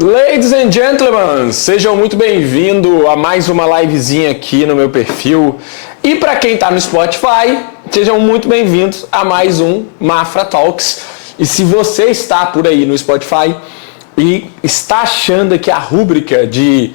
Ladies and gentlemen, sejam muito bem-vindos a mais uma livezinha aqui no meu perfil. E para quem está no Spotify, sejam muito bem-vindos a mais um Mafra Talks. E se você está por aí no Spotify e está achando que a rúbrica de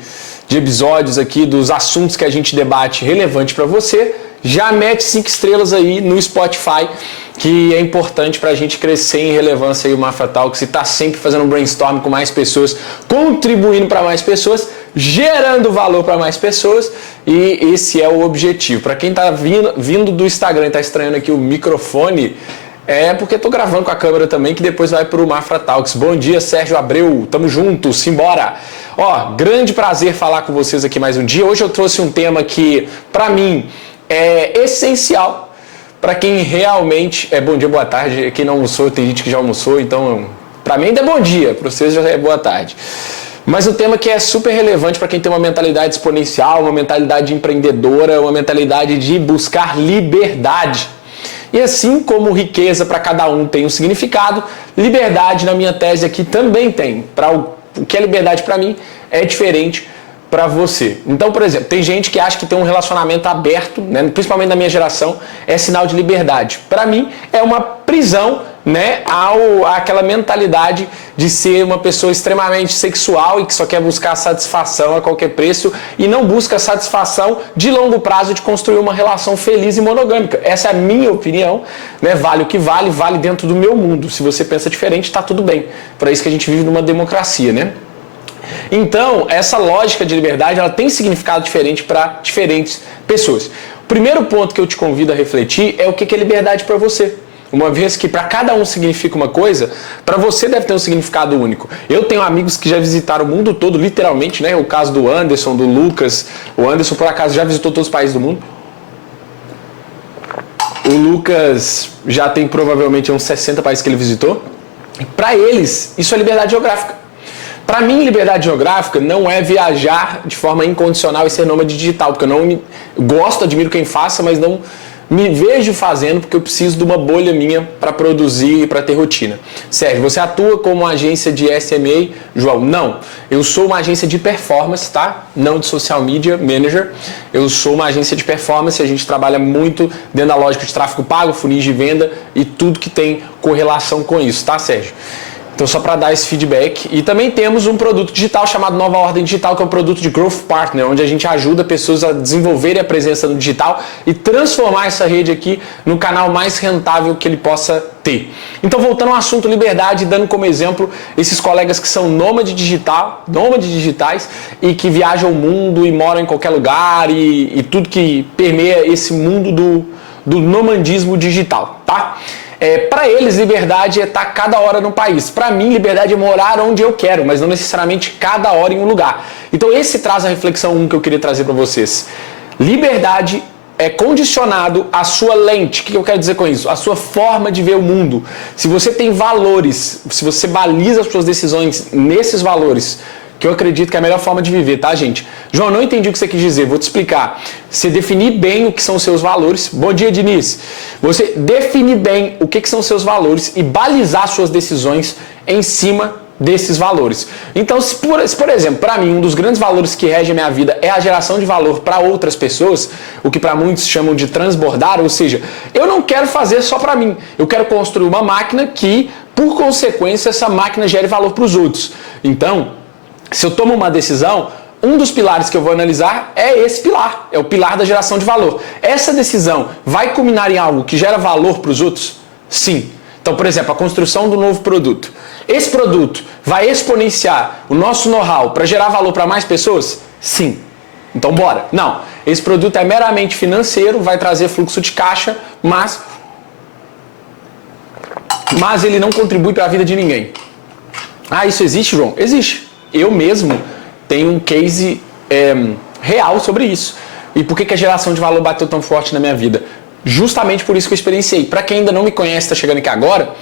episódios aqui dos assuntos que a gente debate relevante para você, já mete 5 estrelas aí no Spotify, que é importante para a gente crescer em relevância aí o Mafra Talks e tá sempre fazendo um brainstorm com mais pessoas, contribuindo para mais pessoas, gerando valor para mais pessoas, e esse é o objetivo. Para quem tá vindo do Instagram e tá estranhando aqui o microfone, é porque tô gravando com a câmera também, que depois vai pro Mafra Talks. Bom dia, Sérgio Abreu, tamo junto, simbora! Ó, grande prazer falar com vocês aqui mais um dia. Hoje eu trouxe um tema que, para mim, é essencial para quem realmente... bom dia, boa tarde. Quem não almoçou, tem gente que já almoçou, então para mim ainda é bom dia, para vocês já é boa tarde. Mas um tema que é super relevante para quem tem uma mentalidade exponencial, uma mentalidade empreendedora, uma mentalidade de buscar liberdade. E assim como riqueza para cada um tem um significado, liberdade na minha tese aqui também tem. O que é liberdade para mim é diferente para você. Então, por exemplo, tem gente que acha que ter um relacionamento aberto, né, principalmente na minha geração, é sinal de liberdade. Para mim, é uma prisão, né, àquela mentalidade de ser uma pessoa extremamente sexual e que só quer buscar satisfação a qualquer preço e não busca satisfação de longo prazo de construir uma relação feliz e monogâmica. Essa é a minha opinião, né? Vale o que vale, vale dentro do meu mundo. Se você pensa diferente, está tudo bem. Para isso que a gente vive numa democracia, né? Então, essa lógica de liberdade, ela tem significado diferente para diferentes pessoas. O primeiro ponto que eu te convido a refletir é o que é liberdade para você. Uma vez que para cada um significa uma coisa, para você deve ter um significado único. Eu tenho amigos que já visitaram o mundo todo, literalmente, né? O caso do Anderson, do Lucas. O Anderson, por acaso, já visitou todos os países do mundo. O Lucas já tem provavelmente uns 60 países que ele visitou. Para eles, isso é liberdade geográfica. Para mim, liberdade geográfica não é viajar de forma incondicional e ser nômade digital, porque eu não gosto, admiro quem faça, mas não me vejo fazendo porque eu preciso de uma bolha minha para produzir e para ter rotina. Sérgio, você atua como uma agência de SMA? João, não. Eu sou uma agência de performance, tá? Não de social media manager. Eu sou uma agência de performance, a gente trabalha muito dentro da lógica de tráfego pago, funis de venda e tudo que tem correlação com isso, tá, Sérgio? Então, só para dar esse feedback. E também temos um produto digital chamado Nova Ordem Digital, que é um produto de Growth Partner, onde a gente ajuda pessoas a desenvolverem a presença no digital e transformar essa rede aqui no canal mais rentável que ele possa ter. Então, voltando ao assunto liberdade, dando como exemplo esses colegas que são nômades digitais e que viajam o mundo e moram em qualquer lugar e tudo que permeia esse mundo do nomadismo digital, tá? Para eles, liberdade é estar cada hora no país. Para mim, liberdade é morar onde eu quero, mas não necessariamente cada hora em um lugar. Então, esse traz a reflexão 1 que eu queria trazer para vocês. Liberdade é condicionado à sua lente. O que eu quero dizer com isso? A sua forma de ver o mundo. Se você tem valores, se você baliza as suas decisões nesses valores, que eu acredito que é a melhor forma de viver, tá, gente? João, não entendi o que você quis dizer, vou te explicar. Você definir bem o que são os seus valores. Bom dia, Diniz. Você definir bem o que são os seus valores e balizar suas decisões em cima desses valores. Então, se por exemplo, para mim, um dos grandes valores que rege a minha vida é a geração de valor para outras pessoas, o que para muitos chamam de transbordar, ou seja, eu não quero fazer só para mim, eu quero construir uma máquina que, por consequência, essa máquina gere valor para os outros. Então, se eu tomo uma decisão, um dos pilares que eu vou analisar é esse pilar, é o pilar da geração de valor. Essa decisão vai culminar em algo que gera valor para os outros? Sim. Então, por exemplo, a construção do novo produto. Esse produto vai exponenciar o nosso know-how para gerar valor para mais pessoas? Sim. Então, bora. Não, esse produto é meramente financeiro, vai trazer fluxo de caixa, mas ele não contribui para a vida de ninguém. Ah, isso existe, João? Existe. Eu mesmo tenho um case real sobre isso. E por que a geração de valor bateu tão forte na minha vida? Justamente por isso que eu experienciei. Para quem ainda não me conhece, está chegando aqui agora,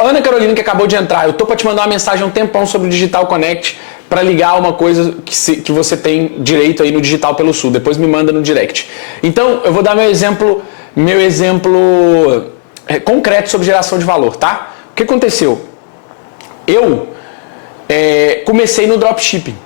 Ana Carolina, que acabou de entrar, eu tô para te mandar uma mensagem há um tempão sobre o Digital Connect para ligar uma coisa que você tem direito aí no Digital pelo Sul. Depois me manda no direct. Então, eu vou dar meu exemplo concreto sobre geração de valor, tá? O que aconteceu? Eu comecei no dropshipping.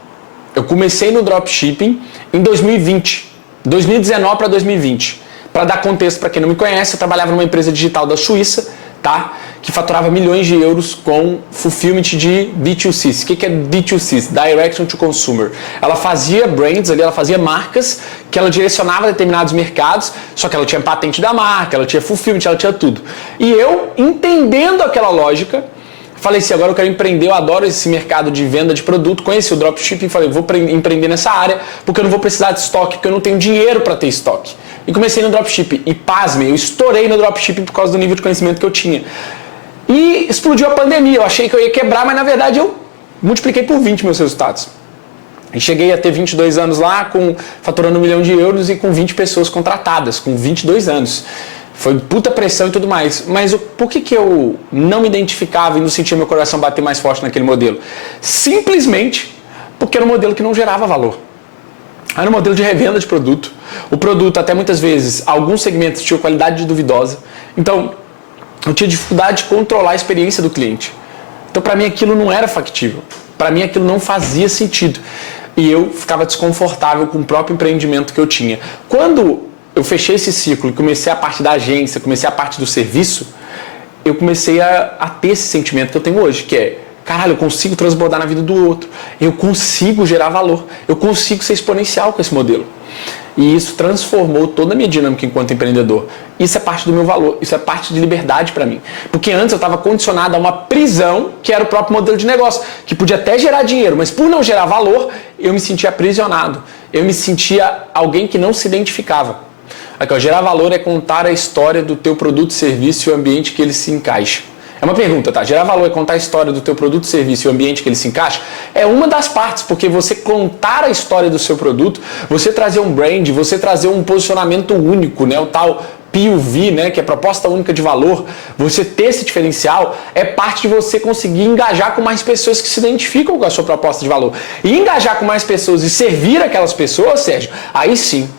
Eu comecei no dropshipping em 2020, 2019 para 2020. Para dar contexto para quem não me conhece, eu trabalhava numa empresa digital da Suíça, tá? Que faturava milhões de euros com fulfillment de B2C. O que é B2C? Direct to Consumer. Ela fazia brands ali, ela fazia marcas que ela direcionava a determinados mercados, só que ela tinha patente da marca, ela tinha fulfillment, ela tinha tudo. E eu, entendendo aquela lógica, falei assim, agora eu quero empreender, eu adoro esse mercado de venda de produto, conheci o dropshipping, falei, vou empreender nessa área, porque eu não vou precisar de estoque, porque eu não tenho dinheiro para ter estoque. E comecei no dropshipping, e pasmem, eu estourei no dropshipping por causa do nível de conhecimento que eu tinha. E explodiu a pandemia, eu achei que eu ia quebrar, mas na verdade eu multipliquei por 20 meus resultados. E cheguei a ter 22 anos lá, faturando 1 milhão de euros e com 20 pessoas contratadas, com 22 anos. Foi puta pressão e tudo mais. Mas por que eu não me identificava e não sentia meu coração bater mais forte naquele modelo? Simplesmente porque era um modelo que não gerava valor. Era um modelo de revenda de produto. O produto, até muitas vezes, alguns segmentos tinham qualidade duvidosa. Então, eu tinha dificuldade de controlar a experiência do cliente. Então, para mim, aquilo não era factível. Para mim, aquilo não fazia sentido. E eu ficava desconfortável com o próprio empreendimento que eu tinha. Quando eu fechei esse ciclo e comecei a parte da agência, comecei a parte do serviço, eu comecei a ter esse sentimento que eu tenho hoje, que é, caralho, eu consigo transbordar na vida do outro, eu consigo gerar valor, eu consigo ser exponencial com esse modelo. E isso transformou toda a minha dinâmica enquanto empreendedor. Isso é parte do meu valor, isso é parte de liberdade para mim. Porque antes eu estava condicionado a uma prisão, que era o próprio modelo de negócio, que podia até gerar dinheiro, mas por não gerar valor, eu me sentia aprisionado. Eu me sentia alguém que não se identificava. Aqui, ó, gerar valor é contar a história do teu produto, serviço e o ambiente que ele se encaixa. É uma pergunta, tá? Gerar valor é contar a história do teu produto, serviço e o ambiente que ele se encaixa? É uma das partes, porque você contar a história do seu produto, você trazer um brand, você trazer um posicionamento único, né? O tal PUV, né? Que é proposta única de valor, você ter esse diferencial é parte de você conseguir engajar com mais pessoas que se identificam com a sua proposta de valor. E engajar com mais pessoas e servir aquelas pessoas, Sérgio, aí sim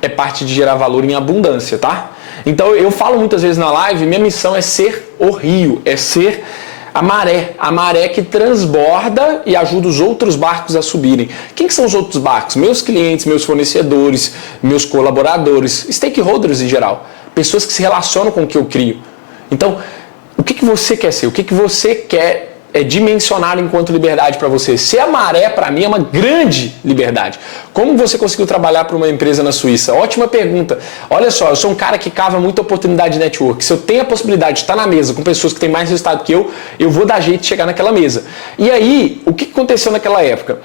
é parte de gerar valor em abundância, tá? Então eu falo muitas vezes na live, minha missão é ser o rio, é ser a maré que transborda e ajuda os outros barcos a subirem. Quem que são os outros barcos? Meus clientes, meus fornecedores, meus colaboradores, stakeholders em geral, pessoas que se relacionam com o que eu crio. Então, o que você quer ser? O que você quer dimensionar enquanto liberdade para você? Ser a maré, para mim, é uma grande liberdade. Como você conseguiu trabalhar para uma empresa na Suíça? Ótima pergunta. Olha só, eu sou um cara que cava muita oportunidade de network. Se eu tenho a possibilidade de estar na mesa com pessoas que têm mais resultado que eu vou dar jeito de chegar naquela mesa. E aí, o que aconteceu naquela época?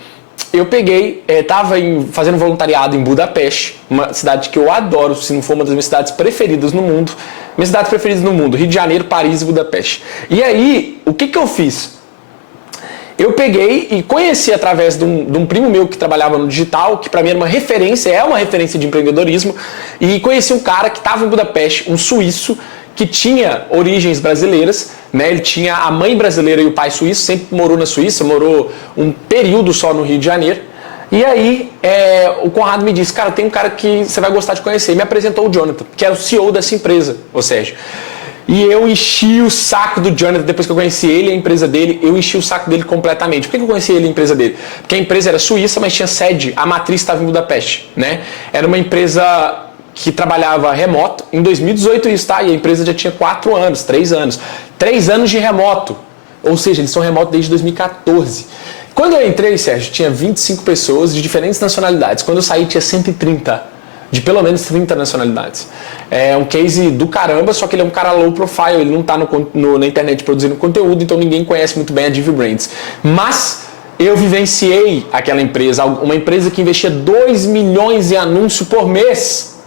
Eu peguei, estava fazendo voluntariado em Budapeste, uma cidade que eu adoro, se não for uma das minhas cidades preferidas no mundo. Minhas cidades preferidas no mundo, Rio de Janeiro, Paris e Budapeste. E aí, o que eu fiz? Eu peguei e conheci através de um primo meu que trabalhava no digital, que para mim era uma referência de empreendedorismo, e conheci um cara que estava em Budapeste, um suíço, que tinha origens brasileiras, né? Ele tinha a mãe brasileira e o pai suíço, sempre morou na Suíça, morou um período só no Rio de Janeiro. E aí o Conrado me disse, cara, tem um cara que você vai gostar de conhecer. E me apresentou o Jonathan, que era o CEO dessa empresa, ou Sérgio. E eu enchi o saco do Jonathan, depois que eu conheci ele e a empresa dele, eu enchi o saco dele completamente. Por que eu conheci ele e a empresa dele? Porque a empresa era suíça, mas tinha sede, a matriz estava em Budapeste, né? Era uma empresa que trabalhava remoto, em 2018 isso, tá? E a empresa já tinha 4 anos, 3 anos. 3 anos de remoto, ou seja, eles são remoto desde 2014. Quando eu entrei, Sérgio, tinha 25 pessoas de diferentes nacionalidades. Quando eu saí, tinha 130. De pelo menos 30 nacionalidades. É um case do caramba, só que ele é um cara low profile, ele não está na internet produzindo conteúdo, então ninguém conhece muito bem a Divi Brands. Mas eu vivenciei aquela empresa, uma empresa que investia 2 milhões em anúncio por mês.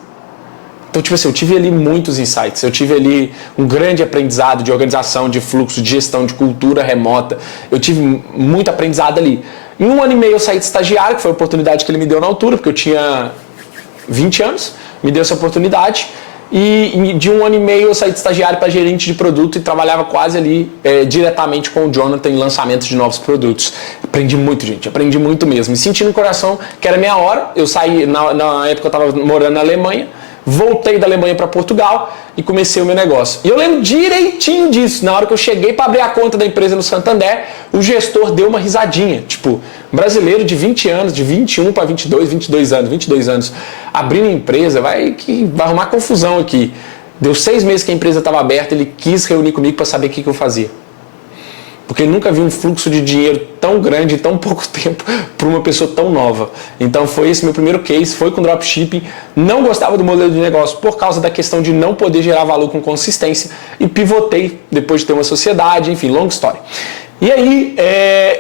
Então, tipo assim, eu tive ali muitos insights, eu tive ali um grande aprendizado de organização, de fluxo, de gestão, de cultura remota. Eu tive muito aprendizado ali. Em 1 ano e meio eu saí de estagiário, que foi a oportunidade que ele me deu na altura, porque eu tinha 20 anos, me deu essa oportunidade, e de 1 ano e meio eu saí de estagiário para gerente de produto e trabalhava quase ali diretamente com o Jonathan em lançamentos de novos produtos. Aprendi muito, gente, aprendi muito mesmo. Me senti no coração que era minha hora. Eu saí, na época eu estava morando na Alemanha, voltei da Alemanha para Portugal e comecei o meu negócio. E eu lembro direitinho disso. Na hora que eu cheguei para abrir a conta da empresa no Santander, o gestor deu uma risadinha. Tipo, brasileiro de 20 anos, de 21 para 22 anos, abrindo empresa, vai arrumar confusão aqui. Deu 6 meses que a empresa estava aberta, ele quis reunir comigo para saber o que eu fazia. Porque ele nunca viu um fluxo de dinheiro tão grande em tão pouco tempo para uma pessoa tão nova. Então foi esse meu primeiro case, foi com dropshipping. Não gostava do modelo de negócio por causa da questão de não poder gerar valor com consistência e pivotei depois de ter uma sociedade, enfim, longa história. E aí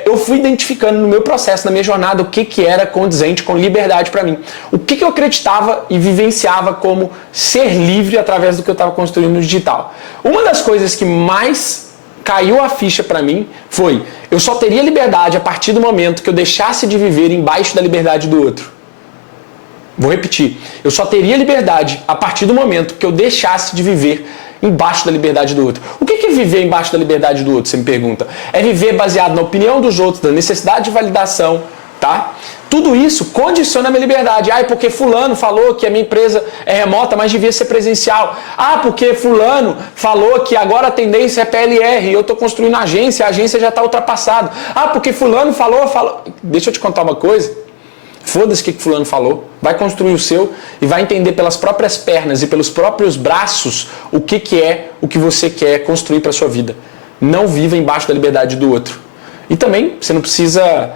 eu fui identificando no meu processo, na minha jornada, o que era condizente com liberdade para mim. O que eu acreditava e vivenciava como ser livre através do que eu estava construindo no digital. Uma das coisas que mais caiu a ficha para mim foi: eu só teria liberdade a partir do momento que eu deixasse de viver embaixo da liberdade do outro. Vou repetir. Eu só teria liberdade a partir do momento que eu deixasse de viver embaixo da liberdade do outro. O que é viver embaixo da liberdade do outro, você me pergunta? É viver baseado na opinião dos outros, na necessidade de validação, tá? Tudo isso condiciona a minha liberdade. Porque fulano falou que a minha empresa é remota, mas devia ser presencial. Porque fulano falou que agora a tendência é PLR e eu estou construindo agência, a agência já está ultrapassada. Porque fulano falou... Deixa eu te contar uma coisa. Foda-se o que fulano falou. Vai construir o seu e vai entender pelas próprias pernas e pelos próprios braços o que é o que você quer construir para a sua vida. Não viva embaixo da liberdade do outro. E também você não precisa...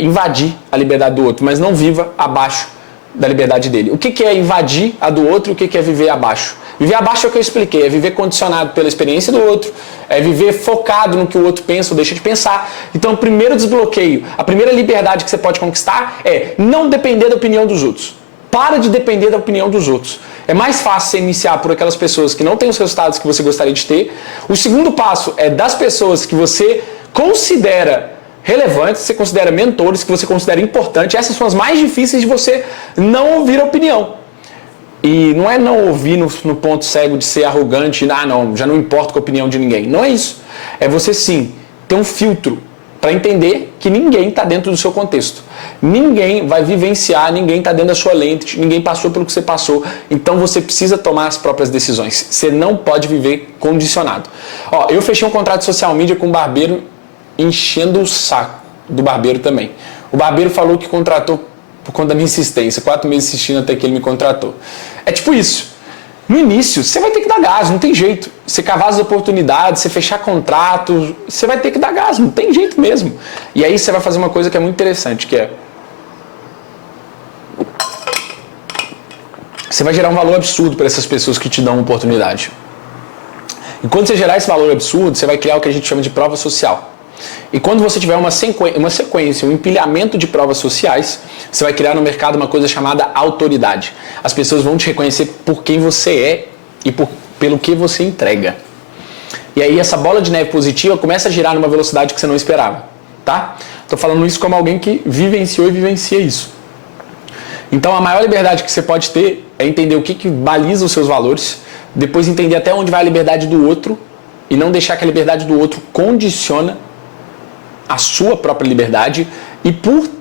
invadir a liberdade do outro, mas não viva abaixo da liberdade dele. O que é invadir a do outro e o que é viver abaixo? Viver abaixo é o que eu expliquei, é viver condicionado pela experiência do outro, é viver focado no que o outro pensa ou deixa de pensar. Então, o primeiro desbloqueio, a primeira liberdade que você pode conquistar é não depender da opinião dos outros. Para de depender da opinião dos outros. É mais fácil você iniciar por aquelas pessoas que não têm os resultados que você gostaria de ter. O segundo passo é das pessoas que você considera relevantes, você considera mentores, que você considera importantes. Essas são as mais difíceis de você não ouvir a opinião. E não é não ouvir no ponto cego de ser arrogante, não, já não importa com a opinião de ninguém. Não é isso. É você sim ter um filtro para entender que ninguém está dentro do seu contexto. Ninguém vai vivenciar, ninguém está dentro da sua lente, ninguém passou pelo que você passou. Então você precisa tomar as próprias decisões. Você não pode viver condicionado. Eu fechei um contrato de social media com um barbeiro enchendo o saco do barbeiro também. O barbeiro falou que contratou por conta da minha insistência, 4 meses insistindo até que ele me contratou. É tipo isso. No início, você vai ter que dar gás, não tem jeito. Você cavar as oportunidades, você fechar contrato, você vai ter que dar gás, não tem jeito mesmo. E aí você vai fazer uma coisa que é muito interessante, que é... você vai gerar um valor absurdo para essas pessoas que te dão uma oportunidade. E quando você gerar esse valor absurdo, você vai criar o que a gente chama de prova social. E quando você tiver uma sequência, um empilhamento de provas sociais, você vai criar no mercado uma coisa chamada autoridade. As pessoas vão te reconhecer por quem você é e pelo que você entrega. E aí essa bola de neve positiva começa a girar numa velocidade que você não esperava, tá? Estou falando isso como alguém que vivenciou e vivencia isso. Então a maior liberdade que você pode ter é entender o que baliza os seus valores, depois entender até onde vai a liberdade do outro e não deixar que a liberdade do outro condiciona a sua própria liberdade. E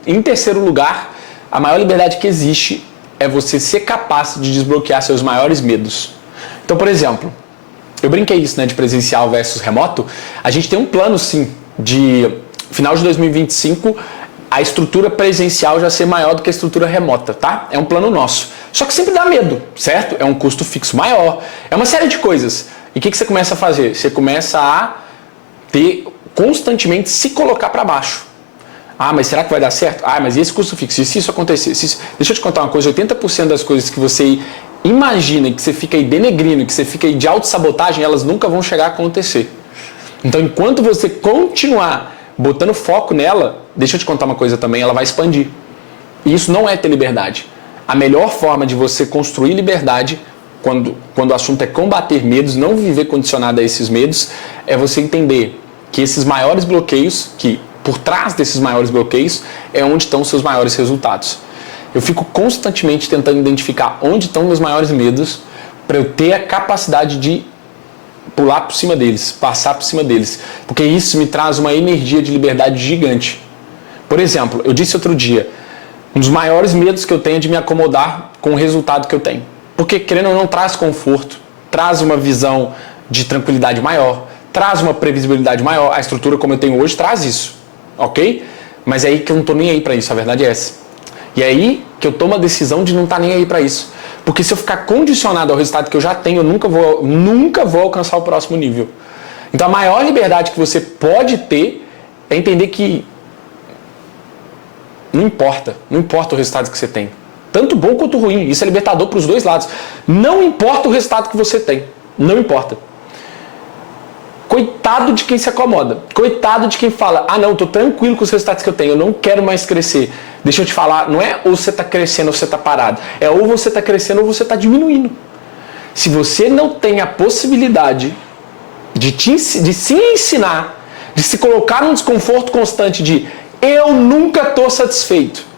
em terceiro lugar, a maior liberdade que existe é você ser capaz de desbloquear seus maiores medos. Então, por exemplo, eu brinquei isso, né, de presencial versus remoto. A gente tem um plano, sim, de final de 2025, a estrutura presencial já ser maior do que a estrutura remota, tá? É um plano nosso. Só que sempre dá medo, certo? É um custo fixo maior, é uma série de coisas. E o que você começa a fazer? Você começa a constantemente se colocar para baixo. Mas será que vai dar certo? Mas e esse custo fixo? E se isso acontecer? Deixa eu te contar uma coisa, 80% das coisas que você imagina e que você fica aí denegrindo, que você fica aí de autossabotagem, elas nunca vão chegar a acontecer. Então, enquanto você continuar botando foco nela, deixa eu te contar uma coisa também, ela vai expandir. E isso não é ter liberdade. A melhor forma de você construir liberdade, quando o assunto é combater medos, não viver condicionado a esses medos, é você entender que esses maiores bloqueios, que por trás desses maiores bloqueios, é onde estão os seus maiores resultados. Eu fico constantemente tentando identificar onde estão meus maiores medos para eu ter a capacidade de pular por cima deles, passar por cima deles. Porque isso me traz uma energia de liberdade gigante. Por exemplo, eu disse outro dia, um dos maiores medos que eu tenho é de me acomodar com o resultado que eu tenho. Porque, querendo ou não, traz conforto, traz uma visão de tranquilidade maior, traz uma previsibilidade maior. A estrutura como eu tenho hoje traz isso, ok? Mas é aí que eu não estou nem aí para isso, a verdade é essa. E é aí que eu tomo a decisão de não estar nem aí para isso. Porque se eu ficar condicionado ao resultado que eu já tenho, eu nunca vou alcançar o próximo nível. Então a maior liberdade que você pode ter é entender que não importa o resultado que você tem. Tanto bom quanto ruim. Isso é libertador para os dois lados. Não importa o resultado que você tem. Não importa. Coitado de quem se acomoda. Coitado de quem fala, não, estou tranquilo com os resultados que eu tenho, eu não quero mais crescer. Deixa eu te falar, não é ou você está crescendo ou você está parado. É ou você está crescendo ou você está diminuindo. Se você não tem a possibilidade de se ensinar, de se colocar num desconforto constante de eu nunca estou satisfeito.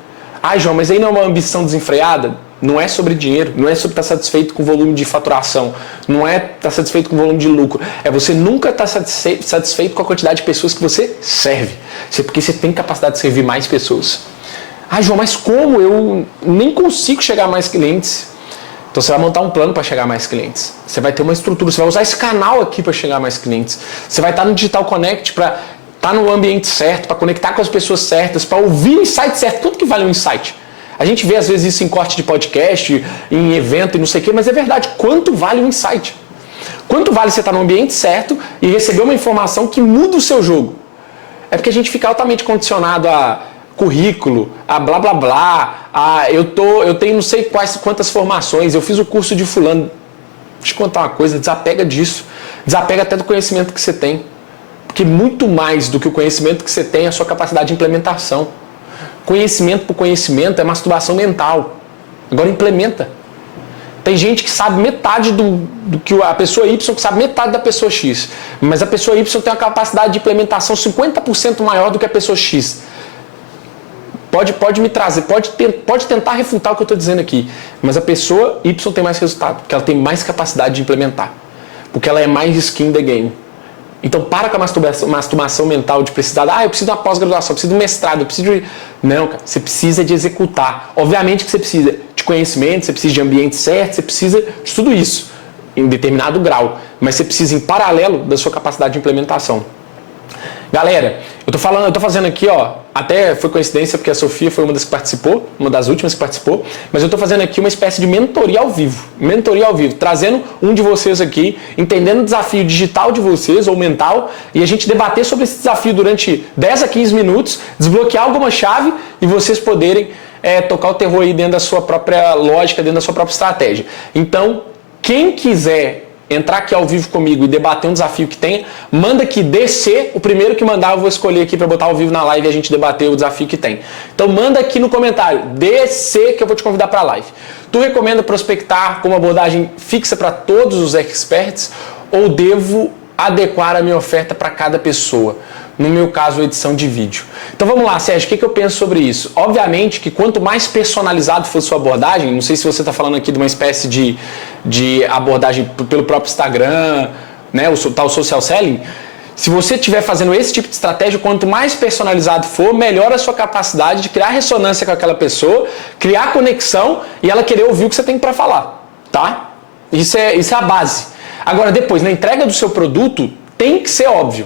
João, mas aí não é uma ambição desenfreada? Não é sobre dinheiro, não é sobre estar satisfeito com o volume de faturação, não é estar satisfeito com o volume de lucro. É você nunca estar satisfeito com a quantidade de pessoas que você serve. Porque você tem capacidade de servir mais pessoas. João, mas como? Eu nem consigo chegar a mais clientes. Então você vai montar um plano para chegar a mais clientes. Você vai ter uma estrutura, você vai usar esse canal aqui para chegar a mais clientes. Você vai estar no Digital Connect para estar no ambiente certo, para conectar com as pessoas certas, para ouvir o insight certo. Quanto que vale um insight? A gente vê às vezes isso em corte de podcast, em evento e não sei o quê, mas é verdade. Quanto vale um insight? Quanto vale você estar no ambiente certo e receber uma informação que muda o seu jogo? É porque a gente fica altamente condicionado a currículo, a blá blá blá, eu tenho não sei quantas formações, eu fiz o curso de fulano. Deixa eu contar uma coisa, desapega disso. Desapega até do conhecimento que você tem. Porque muito mais do que o conhecimento que você tem é a sua capacidade de implementação. Conhecimento por conhecimento é masturbação mental. Agora implementa. Tem gente que sabe metade do que a pessoa Y, que sabe metade da pessoa X. Mas a pessoa Y tem uma capacidade de implementação 50% maior do que a pessoa X. Pode me trazer, pode tentar refutar o que eu estou dizendo aqui. Mas a pessoa Y tem mais resultado, porque ela tem mais capacidade de implementar. Porque ela é mais skin in the game. Então para com a masturbação mental de precisar, eu preciso de uma pós-graduação, eu preciso de um mestrado, eu preciso de... Não, cara, você precisa de executar. Obviamente que você precisa de conhecimento, você precisa de ambiente certo, você precisa de tudo isso, em determinado grau. Mas você precisa, em paralelo, da sua capacidade de implementação. Galera, eu tô fazendo aqui, até foi coincidência porque a Sofia foi uma das que participou, uma das últimas que participou, mas eu tô fazendo aqui uma espécie de mentoria ao vivo, trazendo um de vocês aqui, entendendo o desafio digital de vocês, ou mental, e a gente debater sobre esse desafio durante 10 a 15 minutos, desbloquear alguma chave e vocês poderem tocar o terror aí dentro da sua própria lógica, dentro da sua própria estratégia. Então, quem quiser entrar aqui ao vivo comigo e debater um desafio que tenha, manda aqui DC, o primeiro que mandar eu vou escolher aqui para botar ao vivo na live e a gente debater o desafio que tem. Então manda aqui no comentário, DC, que eu vou te convidar para a live. Tu recomenda prospectar com uma abordagem fixa para todos os experts ou devo adequar a minha oferta para cada pessoa? No meu caso, edição de vídeo. Então vamos lá, Sérgio, o que eu penso sobre isso? Obviamente que quanto mais personalizado for sua abordagem, não sei se você está falando aqui de uma espécie de abordagem pelo próprio Instagram, né, o tal social selling, se você estiver fazendo esse tipo de estratégia, quanto mais personalizado for, melhor a sua capacidade de criar ressonância com aquela pessoa, criar conexão e ela querer ouvir o que você tem para falar, tá? Isso é a base. Agora, depois, na entrega do seu produto, tem que ser óbvio,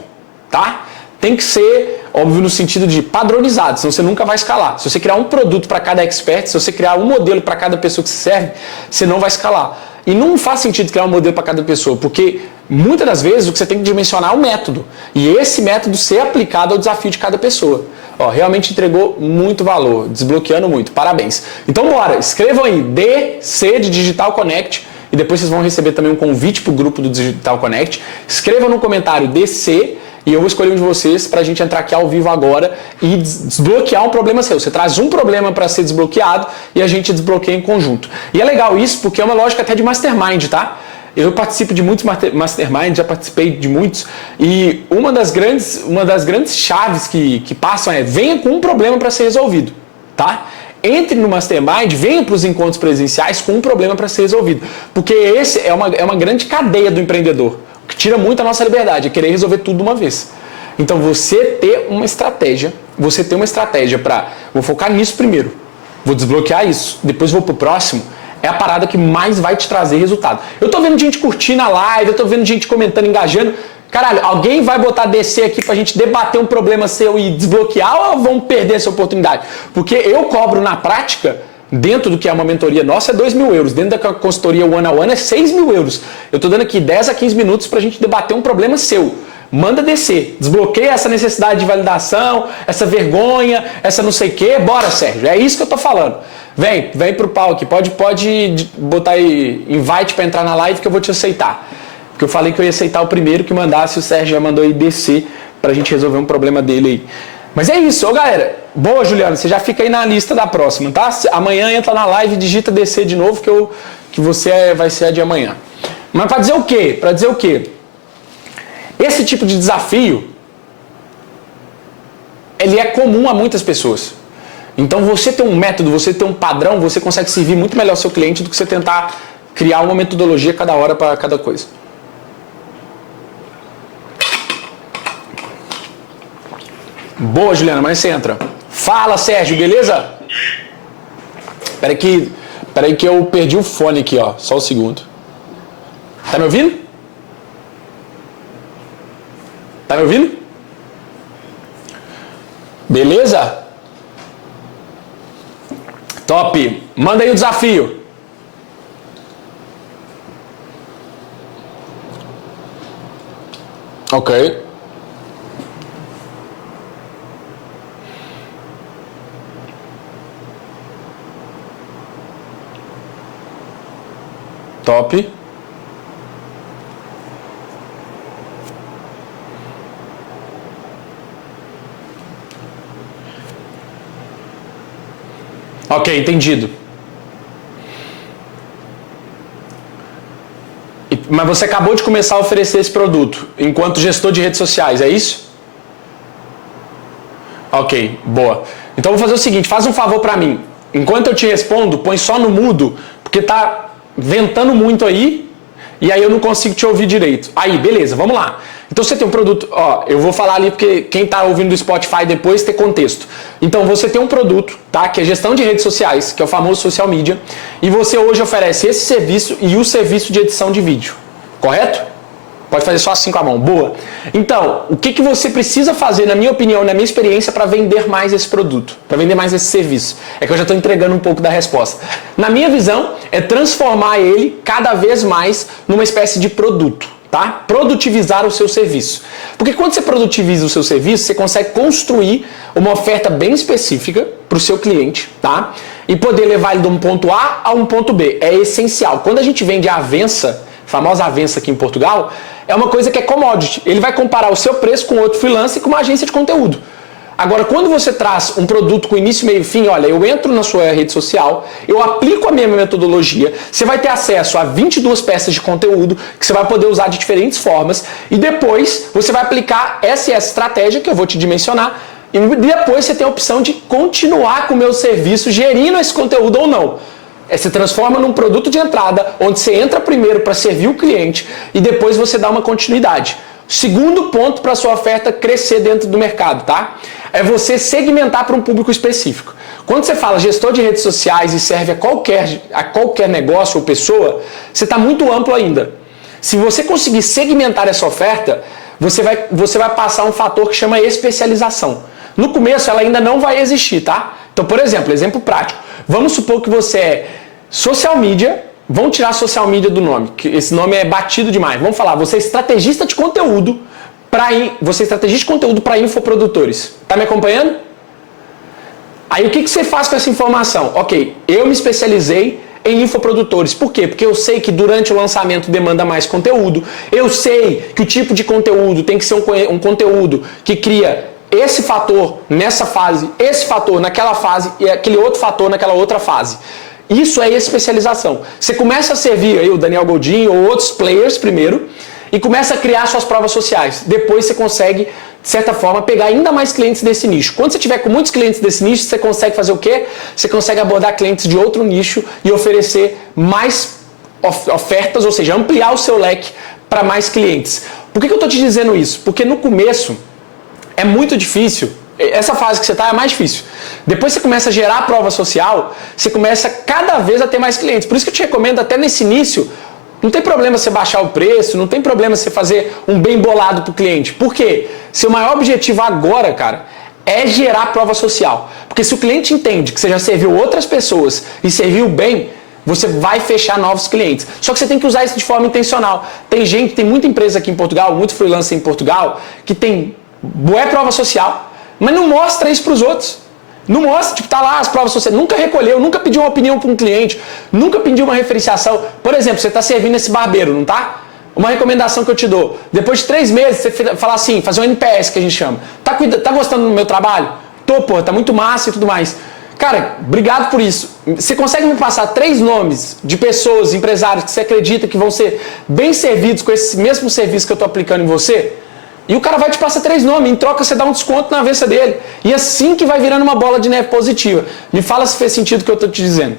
tá? Tem que ser óbvio no sentido de padronizado, senão você nunca vai escalar. Se você criar um produto para cada expert, se você criar um modelo para cada pessoa que se serve, você não vai escalar. E não faz sentido criar um modelo para cada pessoa, porque muitas das vezes o que você tem que dimensionar é o método. E esse método ser aplicado ao desafio de cada pessoa. Realmente entregou muito valor, desbloqueando muito. Parabéns. Então bora, escrevam aí DC de Digital Connect e depois vocês vão receber também um convite para o grupo do Digital Connect. Escrevam no comentário DC e eu vou escolher um de vocês para a gente entrar aqui ao vivo agora e desbloquear um problema seu. Você traz um problema para ser desbloqueado e a gente desbloqueia em conjunto. E é legal isso porque é uma lógica até de mastermind, tá? Eu participo de muitos masterminds, já participei de muitos, e uma das grandes chaves que passam é: venha com um problema para ser resolvido, tá? Entre no mastermind, venha para os encontros presenciais com um problema para ser resolvido, porque esse é uma grande cadeia do empreendedor, o que tira muito a nossa liberdade, é querer resolver tudo de uma vez. Então você ter uma estratégia para, vou focar nisso primeiro, vou desbloquear isso, depois vou para o próximo, é a parada que mais vai te trazer resultado. Eu tô vendo gente curtindo a live, eu tô vendo gente comentando, engajando. Caralho, alguém vai botar DC aqui pra gente debater um problema seu e desbloquear ou vão perder essa oportunidade? Porque eu cobro na prática, dentro do que é uma mentoria nossa, é 2.000 euros. Dentro da consultoria one-on-one é 6.000 euros. Eu tô dando aqui 10 a 15 minutos pra gente debater um problema seu. Manda descer, desbloqueia essa necessidade de validação, essa vergonha, essa não sei o que. Bora, Sérgio, é isso que eu tô falando. Vem pro pau aqui, pode botar aí invite pra entrar na live que eu vou te aceitar. Porque eu falei que eu ia aceitar o primeiro que mandasse, o Sérgio já mandou aí descer pra gente resolver um problema dele aí. Mas é isso, ô galera. Boa, Juliana, você já fica aí na lista da próxima, tá? Amanhã entra na live e digita descer de novo que você vai ser a de amanhã. Mas pra dizer o quê? Pra dizer o quê? Esse tipo de desafio, ele é comum a muitas pessoas. Então você ter um método, você ter um padrão, você consegue servir muito melhor o seu cliente do que você tentar criar uma metodologia cada hora para cada coisa. Boa, Juliana, mas você entra. Fala, Sérgio, beleza? Peraí que eu perdi o fone aqui, ó. Só um segundo. Tá me ouvindo? Tá me ouvindo? Beleza? Top. Manda aí o desafio. Ok. Top. Ok, entendido. Mas você acabou de começar a oferecer esse produto enquanto gestor de redes sociais, é isso? Ok, boa. Então eu vou fazer o seguinte, faz um favor pra mim. Enquanto eu te respondo, põe só no mudo, porque tá ventando muito aí, e aí eu não consigo te ouvir direito. Aí, beleza, vamos lá. Então você tem um produto, ó, eu vou falar ali porque quem tá ouvindo do Spotify depois tem contexto. Então você tem um produto, tá, que é gestão de redes sociais, que é o famoso social media, e você hoje oferece esse serviço e o serviço de edição de vídeo, correto? Pode fazer só assim com a mão, boa. Então, o que você precisa fazer, na minha opinião, na minha experiência, para vender mais esse produto, para vender mais esse serviço? É que eu já estou entregando um pouco da resposta. Na minha visão, é transformar ele cada vez mais numa espécie de produto, tá? Produtivizar o seu serviço. Porque quando você produtiviza o seu serviço, você consegue construir uma oferta bem específica para o seu cliente, tá? E poder levar ele de um ponto A a um ponto B. É essencial. Quando a gente vende a avença, famosa avença aqui em Portugal, é uma coisa que é commodity. Ele vai comparar o seu preço com outro freelancer e com uma agência de conteúdo. Agora, quando você traz um produto com início, meio e fim, olha, eu entro na sua rede social, eu aplico a minha metodologia, você vai ter acesso a 22 peças de conteúdo que você vai poder usar de diferentes formas e depois você vai aplicar essa estratégia que eu vou te dimensionar e depois você tem a opção de continuar com o meu serviço gerindo esse conteúdo ou não. Se transforma num produto de entrada, onde você entra primeiro para servir o cliente e depois você dá uma continuidade. Segundo ponto para a sua oferta crescer dentro do mercado, tá? É você segmentar para um público específico. Quando você fala gestor de redes sociais e serve a qualquer negócio ou pessoa, você está muito amplo ainda. Se você conseguir segmentar essa oferta, você vai passar um fator que chama especialização. No começo ela ainda não vai existir, tá? Então, por exemplo, exemplo prático. Vamos supor que você é social media, vamos tirar social media do nome, que esse nome é batido demais. Vamos falar, você é estrategista de conteúdo para infoprodutores. Tá me acompanhando? Aí o que você faz com essa informação? Ok, eu me especializei em infoprodutores. Por quê? Porque eu sei que durante o lançamento demanda mais conteúdo. Eu sei que o tipo de conteúdo tem que ser um conteúdo que cria esse fator nessa fase, esse fator naquela fase e aquele outro fator naquela outra fase. Isso é especialização. Você começa a servir aí o Daniel Goldin ou outros players primeiro e começa a criar suas provas sociais. Depois você consegue, de certa forma, pegar ainda mais clientes desse nicho. Quando você tiver com muitos clientes desse nicho, você consegue fazer o quê? Você consegue abordar clientes de outro nicho e oferecer mais ofertas, ou seja, ampliar o seu leque para mais clientes. Por que eu estou te dizendo isso? Porque no começo é muito difícil Essa fase que você está é mais difícil. Depois você começa a gerar a prova social, você começa cada vez a ter mais clientes. Por isso que eu te recomendo, até nesse início, não tem problema você baixar o preço, não tem problema você fazer um bem bolado para o cliente. Por quê? Seu maior objetivo agora, cara, é gerar prova social. Porque se o cliente entende que você já serviu outras pessoas e serviu bem, você vai fechar novos clientes. Só que você tem que usar isso de forma intencional. Tem muita empresa aqui em Portugal, muito freelancer em Portugal, que tem boa prova social, mas não mostra isso para os outros. Não mostra, tipo, tá lá as provas sociais, nunca recolheu, nunca pediu uma opinião para um cliente, nunca pediu uma referenciação. Por exemplo, você está servindo esse barbeiro, não tá? Uma recomendação que eu te dou. Depois de 3 meses, você falar assim, fazer um NPS que a gente chama. Tá gostando do meu trabalho? Tô, pô, tá muito massa e tudo mais. Cara, obrigado por isso. Você consegue me passar 3 nomes de pessoas, empresários que você acredita que vão ser bem servidos com esse mesmo serviço que eu tô aplicando em você? E o cara vai te passar 3 nomes, em troca você dá um desconto na avessa dele. E assim que vai virando uma bola de neve positiva. Me fala se fez sentido o que eu estou te dizendo.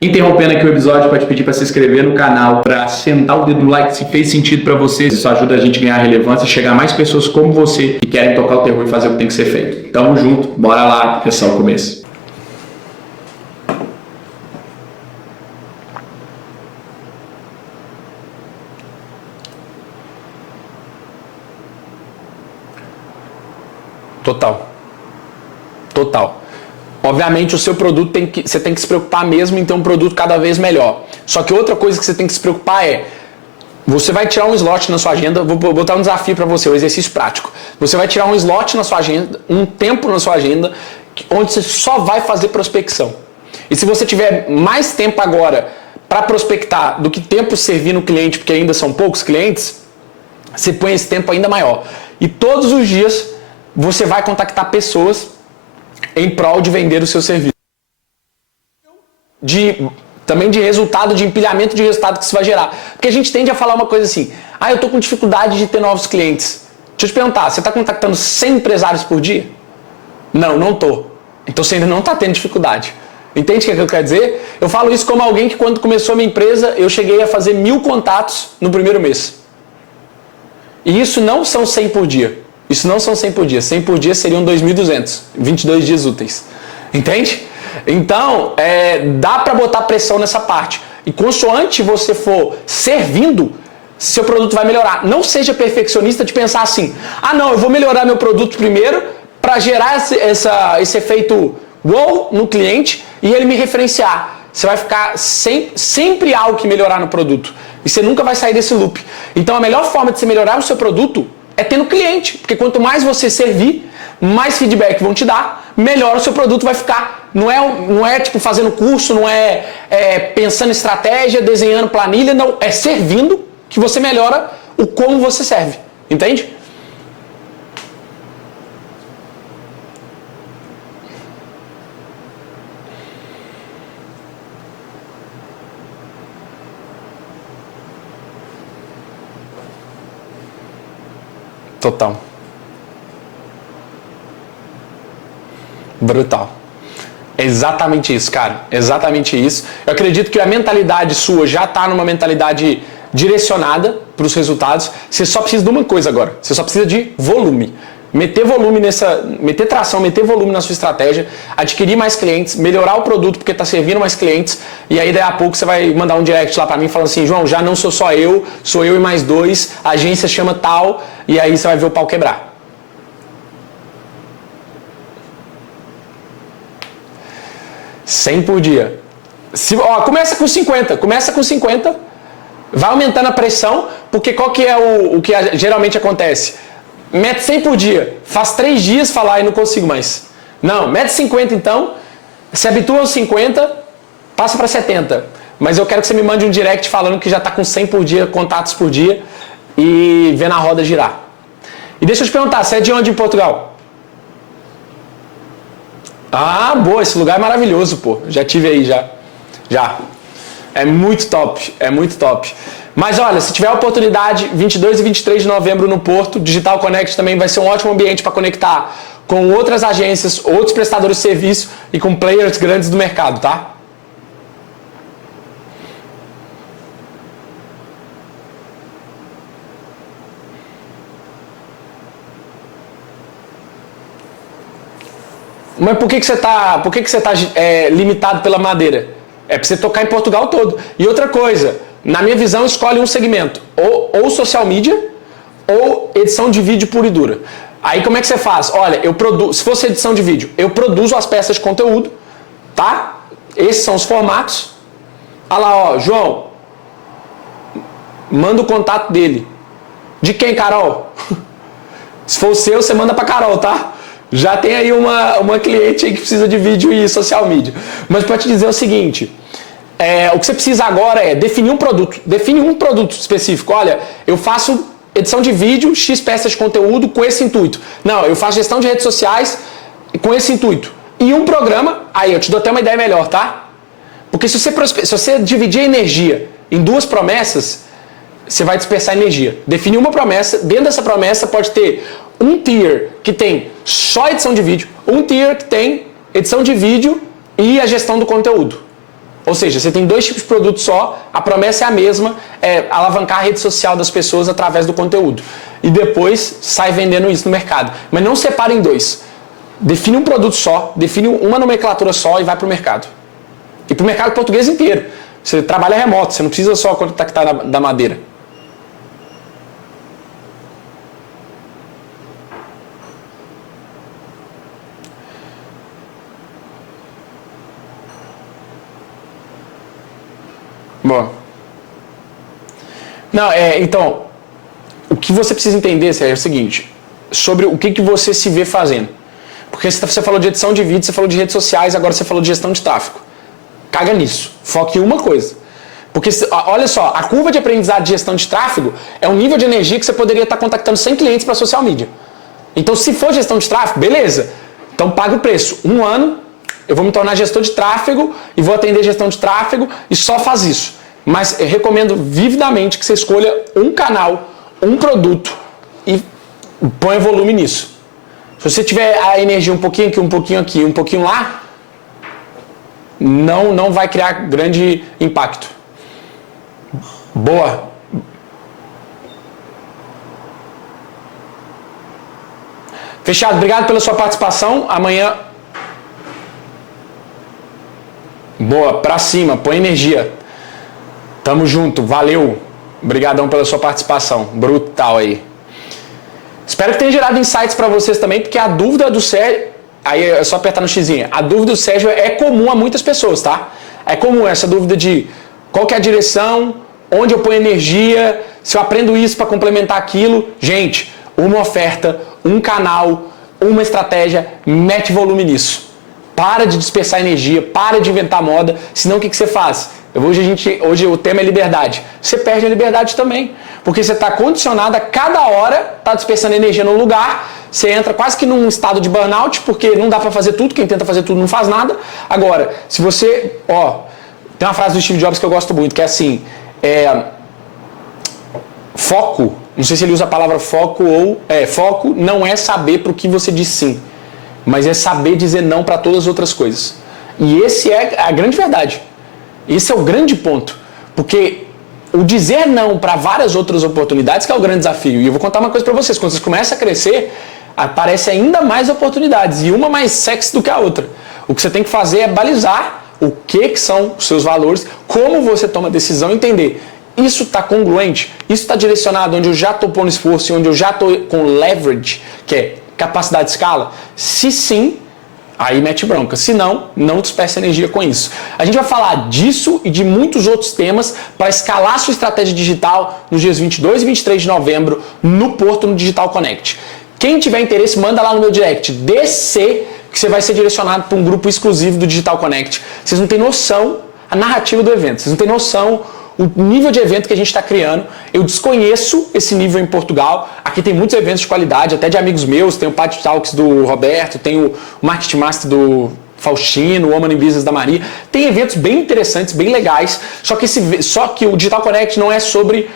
Interrompendo aqui o episódio para te pedir para se inscrever no canal, para sentar o dedo no like se fez sentido para vocês. Isso ajuda a gente a ganhar relevância e chegar a mais pessoas como você que querem tocar o terror e fazer o que tem que ser feito. Tamo junto, bora lá, é só o começo. Total. Obviamente o seu produto você tem que se preocupar mesmo em ter um produto cada vez melhor. Só que outra coisa que você tem que se preocupar é, você vai tirar um slot na sua agenda, vou botar um desafio para você, um exercício prático. Você vai tirar um slot na sua agenda, um tempo na sua agenda, onde você só vai fazer prospecção. E se você tiver mais tempo agora para prospectar do que tempo servir no cliente, porque ainda são poucos clientes, você põe esse tempo ainda maior. E todos os dias você vai contactar pessoas em prol de vender o seu serviço. Também de resultado, de empilhamento de resultado que isso vai gerar. Porque a gente tende a falar uma coisa assim, eu estou com dificuldade de ter novos clientes. Deixa eu te perguntar, você está contactando 100 empresários por dia? Não estou. Então você ainda não está tendo dificuldade. Entende o que eu quero dizer? Eu falo isso como alguém que quando começou a minha empresa, eu cheguei a fazer 1000 contatos no primeiro mês. E isso não são 100 por dia. Isso não são 100 por dia. 100 por dia seriam 2.200. 22 dias úteis. Entende? Então, dá para botar pressão nessa parte. E consoante você for servindo, seu produto vai melhorar. Não seja perfeccionista de pensar assim, não, eu vou melhorar meu produto primeiro para gerar esse efeito wow no cliente e ele me referenciar. Você vai ficar sempre algo que melhorar no produto. E você nunca vai sair desse loop. Então, a melhor forma de você melhorar o seu produto é tendo cliente, porque quanto mais você servir, mais feedback vão te dar, melhor o seu produto vai ficar. Não é tipo fazendo curso, não é pensando em estratégia, desenhando planilha, não. É servindo que você melhora o como você serve. Entende? Total. Brutal. É exatamente isso, cara. Exatamente isso. Eu acredito que a mentalidade sua já está numa mentalidade direcionada para os resultados. Você só precisa de uma coisa agora. Você só precisa de volume. Meter tração, meter volume na sua estratégia, adquirir mais clientes, melhorar o produto porque está servindo mais clientes, e aí daí a pouco você vai mandar um direct lá para mim falando assim, João, já não sou só eu, sou eu e mais 2, a agência chama tal, e aí você vai ver o pau quebrar. $100 por dia. Começa com 50, vai aumentando a pressão, porque qual que é o que geralmente acontece? Mete 100 por dia, faz 3 dias falar e não consigo mais. Não, mete 50 então, se habitua aos 50, passa para 70. Mas eu quero que você me mande um direct falando que já está com 100 por dia, contatos por dia, e vendo a roda girar. E deixa eu te perguntar, você é de onde em Portugal? Boa, esse lugar é maravilhoso, pô. Já tive aí, já. É muito top. Mas olha, se tiver a oportunidade, 22 e 23 de novembro no Porto, Digital Connect também vai ser um ótimo ambiente para conectar com outras agências, outros prestadores de serviço e com players grandes do mercado, tá? Mas por que você tá limitado pela madeira? É para você tocar em Portugal todo. E outra coisa, na minha visão, escolhe um segmento. Ou social media, ou edição de vídeo pura e dura. Aí como é que você faz? Olha, se fosse edição de vídeo, eu produzo as peças de conteúdo, tá? Esses são os formatos. Olha lá, ó, João, manda o contato dele. De quem, Carol? Se for o seu, você manda pra Carol, tá? Já tem aí uma cliente aí que precisa de vídeo e social media. Mas para te dizer o seguinte, o que você precisa agora é definir um produto. Define um produto específico. Olha, eu faço edição de vídeo, X peças de conteúdo com esse intuito. Não, eu faço gestão de redes sociais com esse intuito. E um programa, aí eu te dou até uma ideia melhor, tá? Porque se você dividir a energia em duas promessas, você vai dispersar energia. Definir uma promessa, dentro dessa promessa pode ter um tier que tem só edição de vídeo, um tier que tem edição de vídeo e a gestão do conteúdo. Ou seja, você tem 2 tipos de produto só, a promessa é a mesma, é alavancar a rede social das pessoas através do conteúdo. E depois sai vendendo isso no mercado. Mas não separa em 2. Define um produto só, define uma nomenclatura só e vai para o mercado. E para o mercado português inteiro. Você trabalha remoto, você não precisa só contactar da madeira. Bom. Não, então, o que você precisa entender, Sérgio, é o seguinte, sobre o que você se vê fazendo. Porque você falou de edição de vídeo, você falou de redes sociais, agora você falou de gestão de tráfego. Caga nisso. Foque em uma coisa. Porque, olha só, a curva de aprendizado de gestão de tráfego é um nível de energia que você poderia estar contactando 100 clientes para social media. Então, se for gestão de tráfego, beleza. Então, pague o preço. 1 ano, eu vou me tornar gestor de tráfego e vou atender gestão de tráfego e só faz isso. Mas eu recomendo vividamente que você escolha um canal, um produto e ponha volume nisso. Se você tiver a energia um pouquinho aqui, um pouquinho aqui, um pouquinho lá, não vai criar grande impacto. Boa. Fechado. Obrigado pela sua participação. Amanhã... Boa. Pra cima. Põe energia. Tamo junto, valeu. Obrigadão pela sua participação. Brutal aí. Espero que tenha gerado insights para vocês também, porque a dúvida do Sérgio... Aí é só apertar no xizinho. A dúvida do Sérgio é comum a muitas pessoas, tá? É comum essa dúvida de qual que é a direção, onde eu ponho energia, se eu aprendo isso para complementar aquilo. Gente, uma oferta, um canal, uma estratégia, mete volume nisso. Para de dispersar energia, para de inventar moda, senão o que você faz? Hoje o tema é liberdade. Você perde a liberdade também. Porque você está condicionado a cada hora, está dispersando energia num lugar, você entra quase que num estado de burnout, porque não dá para fazer tudo, quem tenta fazer tudo não faz nada. Agora, se você... tem uma frase do Steve Jobs que eu gosto muito, que é assim, foco, não sei se ele usa a palavra foco ou... foco não é saber para o que você diz sim, mas é saber dizer não para todas as outras coisas. E esse é a grande verdade. Esse é o grande ponto. Porque o dizer não para várias outras oportunidades que é o grande desafio. E eu vou contar uma coisa para vocês. Quando vocês começam a crescer, aparecem ainda mais oportunidades. E uma mais sexy do que a outra. O que você tem que fazer é balizar o que são os seus valores, como você toma decisão e entender. Isso está congruente? Isso está direcionado onde eu já estou pondo esforço e onde eu já estou com leverage, que é capacidade de escala? Se sim, aí mete bronca. Se não, não dispersa energia com isso. A gente vai falar disso e de muitos outros temas para escalar sua estratégia digital nos dias 22 e 23 de novembro no Porto, no Digital Connect. Quem tiver interesse, manda lá no meu direct, DC, que você vai ser direcionado para um grupo exclusivo do Digital Connect. Vocês não têm noção a narrativa do evento, vocês não têm noção o nível de evento que a gente está criando. Eu desconheço esse nível em Portugal. Aqui tem muitos eventos de qualidade, até de amigos meus. Tem o Pat Talks do Roberto, tem o Market Master do Faustino, o Woman in Business da Maria. Tem eventos bem interessantes, bem legais. Só que o Digital Connect não é sobre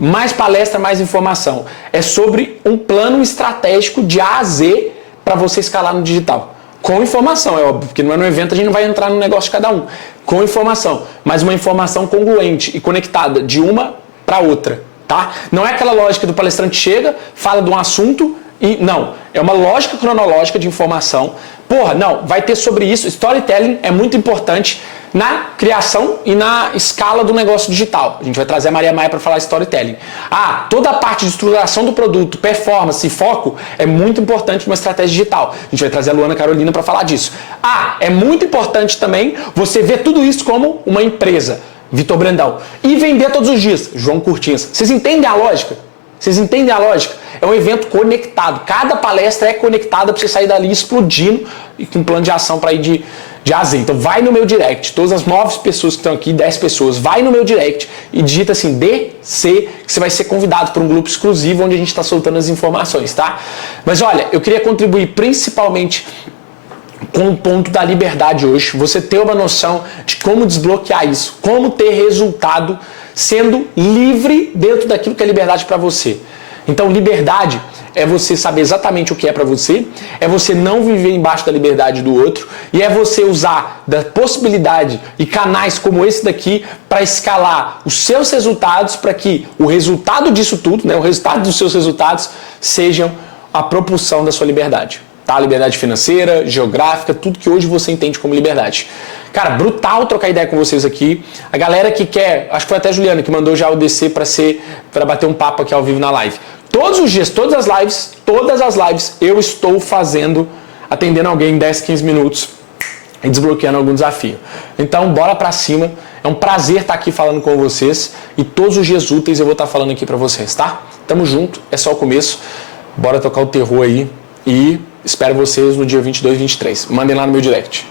mais palestra, mais informação. É sobre um plano estratégico de A a Z para você escalar no digital. Com informação, é óbvio, porque não é no evento, a gente não vai entrar no negócio de cada um. Com informação, mas uma informação congruente e conectada de uma para outra, tá? Não é aquela lógica do palestrante chega, fala de um assunto E não, é uma lógica cronológica de informação. Porra, não, vai ter sobre isso. Storytelling é muito importante na criação e na escala do negócio digital. A gente vai trazer a Maria Maia para falar storytelling. Toda a parte de estruturação do produto, performance e foco é muito importante numa estratégia digital. A gente vai trazer a Luana Carolina para falar disso. É muito importante também você ver tudo isso como uma empresa. Vitor Brandão. E vender todos os dias. João Curtins. Vocês entendem a lógica? Vocês entendem a lógica? É um evento conectado. Cada palestra é conectada para você sair dali explodindo e com um plano de ação para ir de A a Z. Então vai no meu direct. Todas as 9 pessoas que estão aqui, 10 pessoas, vai no meu direct e digita assim DC, que você vai ser convidado para um grupo exclusivo onde a gente está soltando as informações, tá? Mas olha, eu queria contribuir principalmente com o ponto da liberdade hoje. Você ter uma noção de como desbloquear isso, como ter resultado sendo livre dentro daquilo que é liberdade para você. Então, liberdade é você saber exatamente o que é para você, é você não viver embaixo da liberdade do outro e é você usar da possibilidade e canais como esse daqui para escalar os seus resultados para que o resultado disso tudo, o resultado dos seus resultados sejam a propulsão da sua liberdade. Tá? Liberdade financeira, geográfica, tudo que hoje você entende como liberdade. Cara, brutal trocar ideia com vocês aqui. A galera que quer, acho que foi até a Juliana que mandou já o DC para bater um papo aqui ao vivo na live. Todos os dias, todas as lives eu estou atendendo alguém em 10, 15 minutos e desbloqueando algum desafio. Então, bora pra cima. É um prazer estar aqui falando com vocês e todos os dias úteis eu vou estar falando aqui pra vocês, tá? Tamo junto, é só o começo. Bora tocar o terror aí e espero vocês no dia 22 e 23. Mandem lá no meu direct.